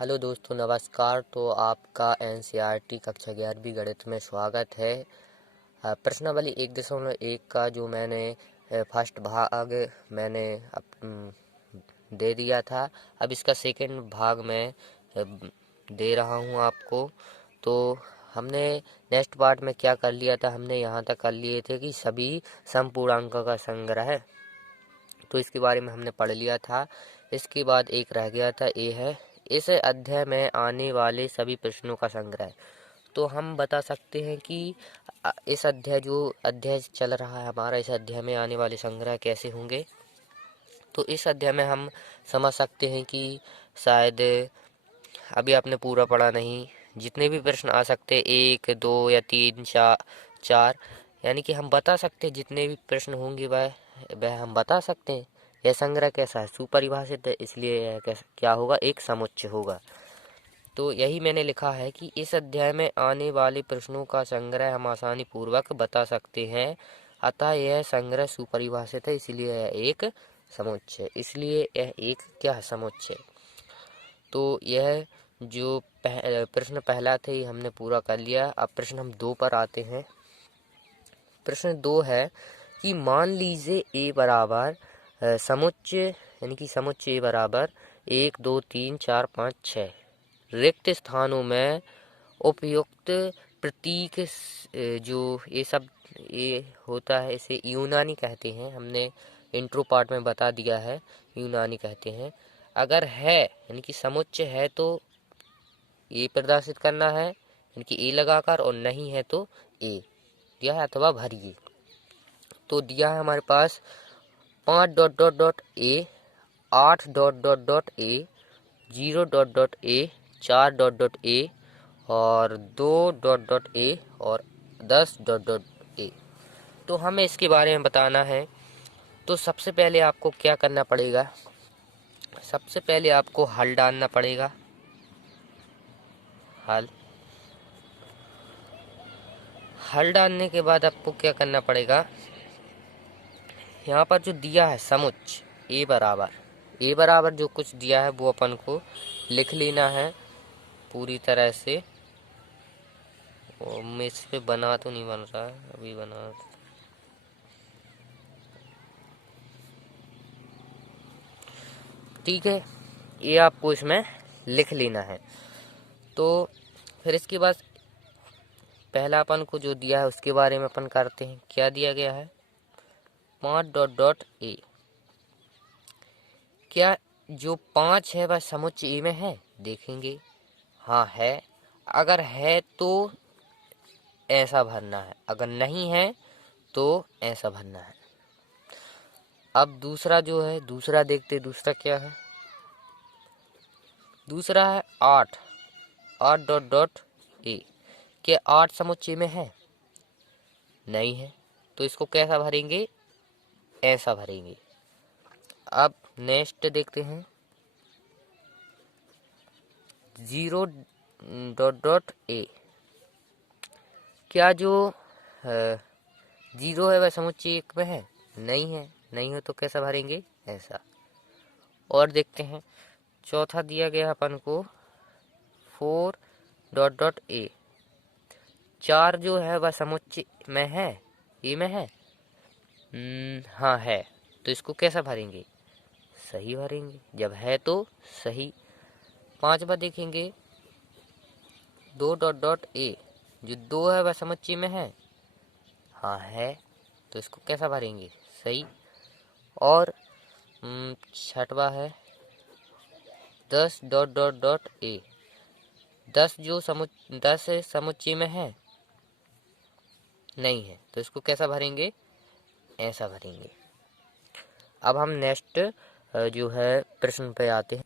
Hello दोस्तों, नमस्कार। तो आपका एनसीईआरटी कक्षा 11वीं गणित में स्वागत है। प्रश्नावली 1.1 का जो मैंने फर्स्ट भाग मैंने दे दिया था। अब इसका सेकंड भाग मैं दे रहा हूं आपको। तो हमने नेक्स्ट पार्ट में क्या कर लिया था, हमने यहाँ तक कर लिए थे कि सभी समपूर्णांकों का संग्रह, तो इसके बारे में हमने पढ़ लिया था। इसके बाद एक रह गया था, ये है इस अध्याय में आने वाले सभी प्रश्नों का संग्रह। तो हम बता सकते हैं कि इस अध्याय चल रहा है हमारा, इस अध्याय में आने वाले संग्रह कैसे होंगे। तो इस अध्याय में हम समझ सकते हैं कि शायद अभी आपने पूरा पढ़ा नहीं, जितने भी प्रश्न आ सकते हैं 1, 2 या 3, 4, यानी कि हम बता सकते हैं जितने भी प्रश्न होंगे वह हम बता सकते हैं। यह संग्रह कैसा है, सुपरिभाषित है, इसलिए यह क्या होगा, एक समुच्चय होगा। तो यही मैंने लिखा है कि इस अध्याय में आने वाले प्रश्नों का संग्रह हम आसानी पूर्वक बता सकते हैं, अतः यह संग्रह सुपरिभाषित है, इसलिए यह एक समुच्चय, इसलिए यह एक क्या है, समुच्चय। तो यह जो प्रश्न पहला था ये हमने पूरा कर लिया। अब प्रश्न हम 2 पर आते हैं। प्रश्न 2 है कि मान लीजिए ए बराबर समुच्चय, यानी कि समुच्चय ए बराबर 1, 2, 3, 4, 5, 6 रिक्त स्थानों में उपयुक्त प्रतीक, जो ये सब ये होता है इसे यूनानी कहते हैं, हमने इंट्रो पार्ट में बता दिया है, यूनानी कहते हैं। अगर है यानी कि समुच्चय है तो ए प्रदर्शित करना है, यानी कि ए लगाकर, और नहीं है तो ए दिया है अथवा भरिए। तो दिया है हमारे पास 5 dot dot dot A, 8 dot dot dot A, 0 dot dot A, 4 dot dot A, और 2 डॉट डॉट ए, और 10 डॉट डॉट ए। तो हमें इसके बारे में बताना है। तो सबसे पहले आपको क्या करना पड़ेगा, सबसे पहले आपको हल डालना पड़ेगा, हल डालने के बाद आपको क्या करना पड़ेगा, यहाँ पर जो दिया है समुच्चय ए बराबर जो कुछ दिया है वो अपन को लिख लेना है पूरी तरह से। और मैं इस पे बना तो नहीं बन रहा है, अभी बना, ठीक है, ये आपको इसमें लिख लेना है। तो फिर इसके बाद पहला अपन को जो दिया है उसके बारे में अपन करते हैं। क्या दिया गया है, 5 डॉट डॉट ए। क्या जो 5 है वह समुच्चय ए में है, देखेंगे, हाँ है। अगर है तो ऐसा भरना है, अगर नहीं है तो ऐसा भरना है। अब दूसरा जो है, दूसरा देखते, दूसरा क्या है, दूसरा है 8 डॉट डॉट ए। क्या 8 समुच्चय में है, नहीं है, तो इसको कैसा भरेंगे, ऐसा भरेंगे। अब नेक्स्ट देखते हैं 0 डॉट डॉट ए। क्या जो 0 है वह समुच्चय एक में है, नहीं है, नहीं है तो कैसा भरेंगे, ऐसा। और देखते हैं चौथा दिया गया अपन को 4 डॉट डॉट ए। 4 जो है वह समुच्चय में है, ए में है, हाँ है, तो इसको कैसा भरेंगे, सही भरेंगे, जब है तो सही। 5वां देखेंगे 2 डॉट डॉट ए। जो 2 है वह समुच्चय में है, हाँ है, तो इसको कैसा भरेंगे, सही। और 6वां है 10 डॉट डॉट डॉट ए। 10 जो 10 समुच्चय में है, नहीं है, तो इसको कैसा भरेंगे, ऐसा भरेंगे। अब हम नेक्स्ट जो है प्रश्न पे आते हैं।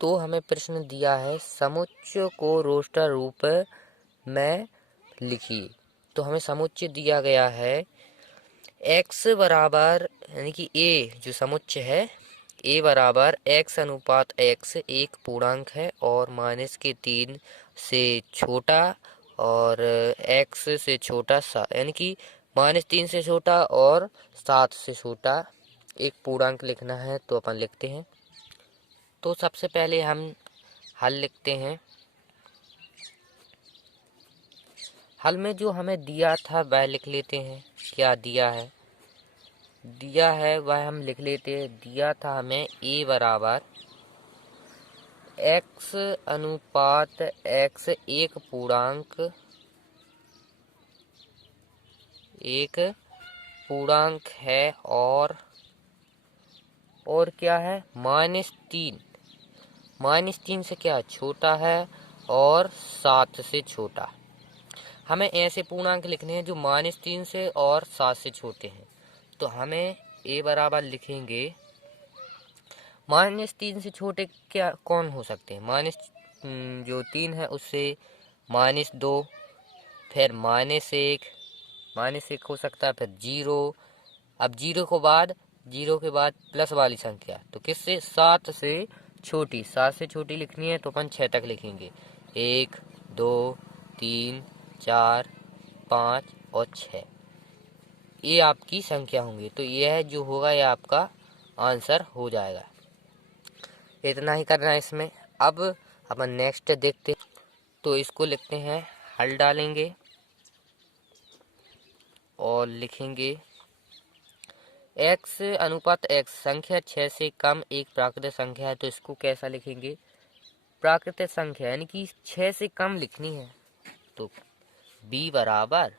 तो हमें प्रश्न दिया है समुच्चय को रोस्टर रूप में लिखिए। तो हमें समुच्चय दिया गया है x बराबर, यानी कि a जो समुच्चय है a बराबर x अनुपात x एक पूर्णांक है और -3 से छोटा और x से छोटा, यानी कि -3 से छोटा और 7 से छोटा एक पूर्णांक लिखना है। तो अपन लिखते हैं। तो सबसे पहले हम हल लिखते हैं। हल में जो हमें दिया था वह लिख लेते हैं। क्या दिया है? दिया है वह हम लिख लेते हैं। दिया था हमें a बराबर x अनुपात x एक पूर्णांक है और क्या है? -3। -3 से क्या छोटा है और 7 से छोटा। हमें ऐसे पूर्णांक लिखने हैं जो -3 से और 7 से छोटे हैं। तो हमें a बराबर लिखेंगे, -3 से छोटे क्या कौन हो सकते हैं? जो 3 है उससे -2, फिर -1 हो सकता है, फिर 0। अब 0 के बाद प्लस वाली संख्या, तो किससे? 7 से छोटी। 7 से छोटी लिखनी है तो अपन 6 तक लिखेंगे। 1 2 3 4 5 और 6, ये आपकी संख्या होंगी। तो यह जो होगा यह आपका आंसर हो जाएगा। इतना ही करना है इसमें। अब अपन नेक्स्ट देखते, तो इसको लिखते हैं। हल डालेंगे और लिखेंगे x अनुपात x संख्या 6 से कम एक प्राकृतिक संख्या है। तो इसको कैसा लिखेंगे? प्राकृतिक संख्या यानी कि 6 से कम लिखनी है। तो b बराबर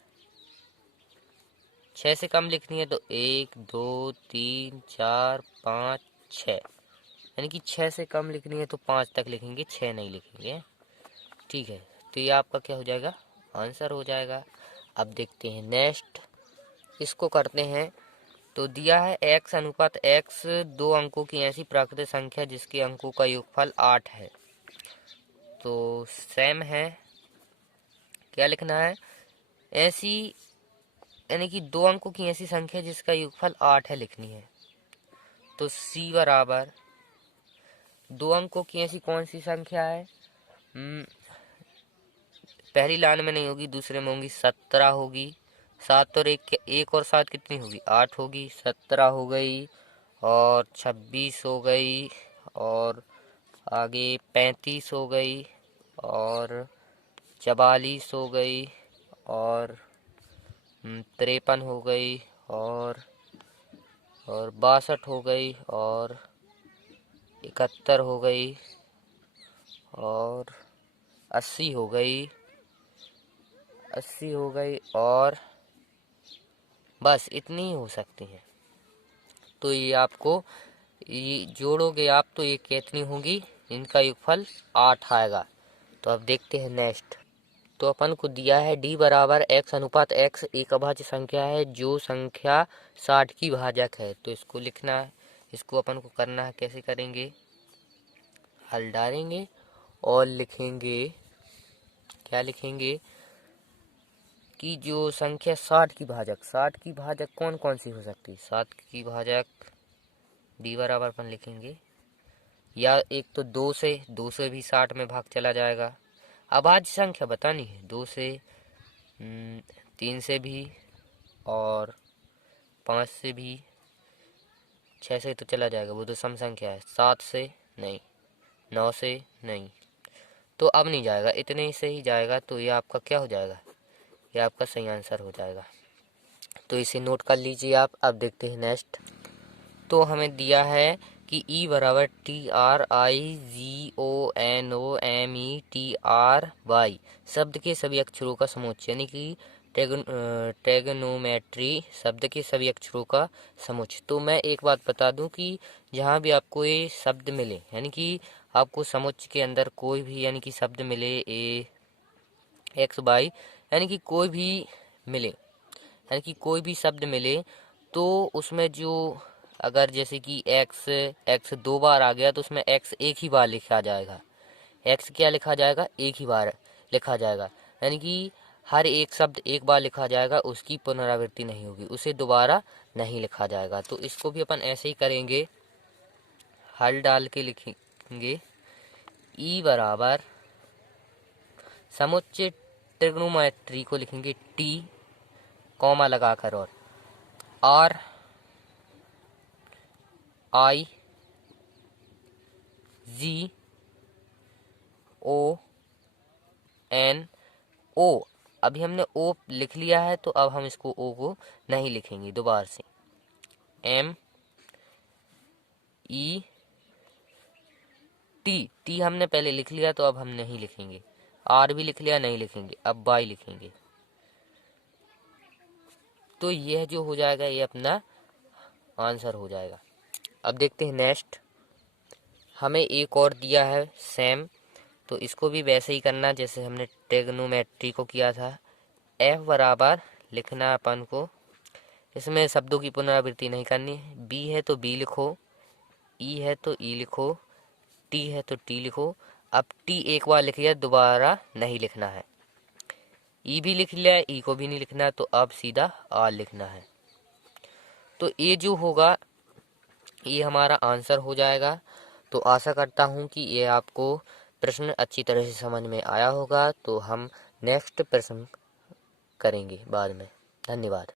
6 से कम लिखनी है तो 1 2 3 4 5 6, यानी कि 6 से कम लिखनी है तो 5 तक लिखेंगे, 6 नहीं लिखेंगे। ठीक है, तो ये आपका क्या हो जाएगा? आंसर हो जाएगा। अब देखते हैं नेक्स्ट, इसको करते हैं। तो दिया है x अनुपात x 2 अंकों की ऐसी प्राकृतिक संख्या जिसके अंकों का योगफल 8 है। तो सेम है, क्या लिखना है? ऐसी यानी कि 2 अंकों की ऐसी संख्या जिसका योगफल 8 है लिखनी है। तो c बराबर 2 अंकों की ऐसी कौन सी संख्या है? पहली लाइन में नहीं होगी, दूसरे में होगी। 17 होगी। 7 और 1 और 7 कितनी होगी? 8 होगी। 17 हो गई और 26 हो गई और आगे 35 हो गई और 44 हो गई और 53 हो गई और 62 हो गई और 71 हो गई और 80 हो गई और बस इतनी ही हो सकती हैं। तो ये आपको ये जोड़ोगे आप तो ये कितनी होंगी? इनका योगफल 8 आएगा। तो अब देखते हैं नेक्स्ट। तो अपन को दिया है d बराबर x अनुपात x एक अभाज्य संख्या है जो संख्या 60 की भाजक है। तो इसको लिखना है, इसको अपन को करना है। कैसे करेंगे? हल डालेंगे और लिखेंगे, क्या लिखेंगे कि जो संख्या 60 की भाजक कौन कौन सी हो सकती है? 60 की भाजक d बराबर अपन लिखेंगे, या एक तो 2 से भी 60 में भाग चला जाएगा। अभाज्य संख्या बतानी है, 2 से 3 से भी और 5 से भी, 6 से तो चला जाएगा, वो तो सम संख्या है। 7 से नहीं, 9 से नहीं, तो अब नहीं जाएगा, इतने से ही जाएगा। तो ये आपका क्या हो जाएगा? ये आपका सही आंसर हो जाएगा। तो इसे नोट कर लीजिए आप। अब देखते हैं नेक्स्ट। तो हमें दिया है कि E बराबर TRIGONOMETRY शब्द के सभी अक्षरों का समोच्च, यानी कि ट्रिग्नोमेट्री शब्द के सभी अक्षरों का समोच्च। तो मैं एक बात बता दूं कि जहाँ भी आपको ये शब्द मिले, यानी कि आपको समोच्च के अंदर कोई भी यानी कि शब्द मिले, x y यानी कि कोई भी मिले, यानी कि कोई भी शब्द मिले, तो उसमें जो अगर जैसे कि x 2 बार आ गया तो उसमें x एक ही बार लिखा जाएगा। x क्या लिखा जाएगा? एक ही बार लिखा जाएगा, यानी कि हर एक शब्द एक बार लिखा जाएगा, उसकी पुनरावृत्ति नहीं होगी, उसे दोबारा नहीं लिखा जाएगा। तो इसको भी अपन ऐसे ही करेंगे, हल डाल के लिखेंगे। E बराबर समुच्च ट्रिग्नोमेट्री को लिखेंगे T कॉमा लगाकर और RIGONOMETRY O। अभी हमने O लिख लिया है तो अब हम इसको O को नहीं लिखेंगे दोबारा से। T हमने पहले लिख लिया तो अब हम नहीं लिखेंगे। R भी लिख लिया, नहीं लिखेंगे, अब Y लिखेंगे। तो यह जो हो जाएगा ये अपना आंसर हो जाएगा। अब देखते हैं नेक्स्ट। हमें एक और दिया है सेम, तो इसको भी वैसे ही करना जैसे हमने ट्रिग्नोमेट्री को किया था। F बराबर लिखना अपन को, इसमें शब्दों की पुनरावृत्ति नहीं करनी है। B है तो B लिखो, E है तो E लिखो, T है तो T लिखो। अब T एक बार लिख लिया, दोबारा नहीं लिखना है। E भी लिख लिया, E को भी नहीं लिखना, तो अब सीधा R लिखना है। तो ये जो होगा ये हमारा आंसर हो जाएगा। तो आशा करता हूँ कि ये आपको प्रश्न अच्छी तरह से समझ में आया होगा। तो हम नेक्स्ट प्रश्न करेंगे बाद में। धन्यवाद।